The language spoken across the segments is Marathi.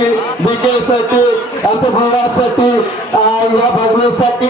साठी विजयासाठी अर्थभरणासाठी या भागणीसाठी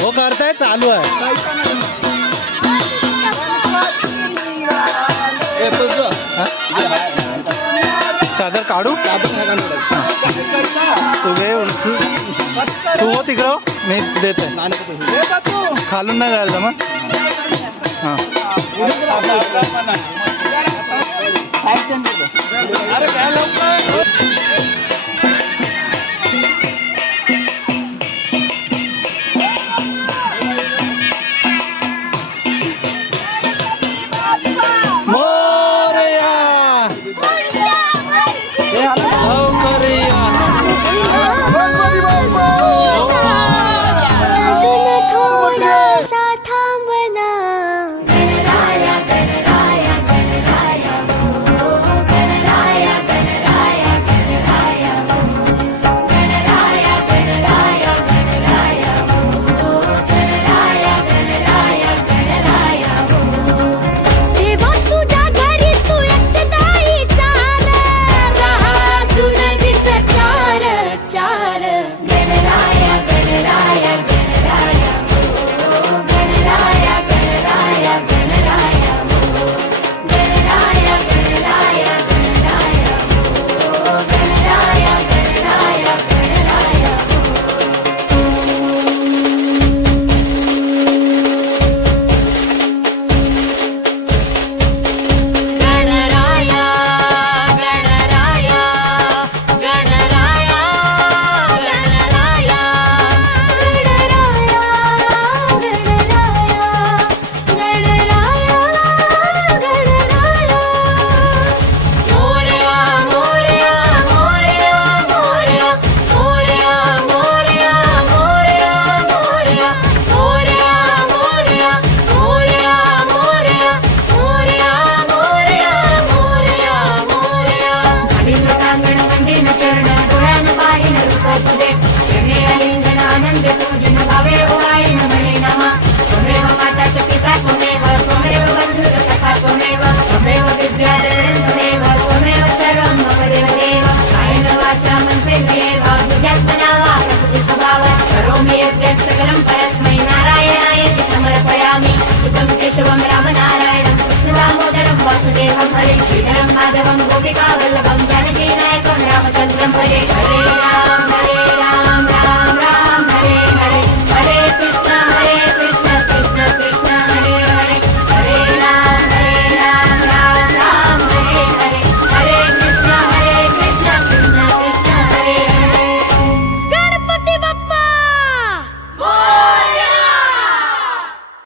हो करताय चालू आहे. चादर काढू? तुझे तू हो तिकडं हो. मी देत खालून नाही जायचं मग हां. Oye, oye, oye.